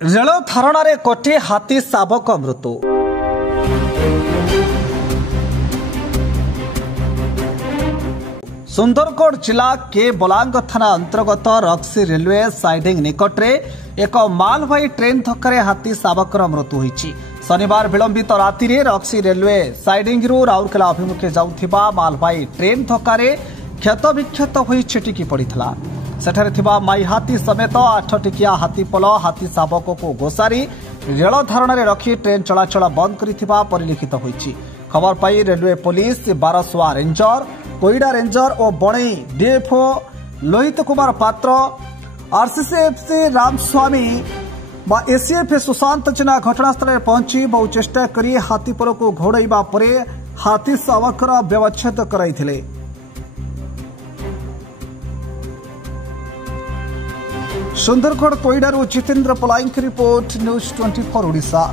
Rail धारणा कोटे हाथी शावक मृत्यु। सुंदरगढ़ जिला के बलांग थाना अंतर्गत रक्सी रेलवे साइडिंग निकट में एक मालवाही ट्रेन धक्का हाथी शावकर मृत्यु होईछि। शनिवार विलंबित राति रे रक्सी रेलवे साइडिंग राउरकेला अभिमुखे जाउथिबा मालवाही ट्रेन धक्का क्षत विक्षत होई छिटिकी पड़िथिला। सेठारे थिबा माई हाथी समेत 8 टिकिया हाथीपल हाथी शावक को गोसारी रेल धारणा रखी ट्रेन चलाचल बंद करिथिबा परिलिखित होईछि। खबर पाई railway police 1200 ranger Koida ranger और बणई डीएफओ लोहित कुमार पात्र आरसीसीएफसी रामस्वामी एसीएफ सुशांत जेना घटनास्थल में पहुंची बहु चेष्टा करी हाथीपल को घोड़ाइबा परे हाथी शावकर व्यवच्छेद कराइथिले। सुंदरगढ़ कोईडारू जितेंद्र पलाईं की रिपोर्ट न्यूज 24 ओडिशा।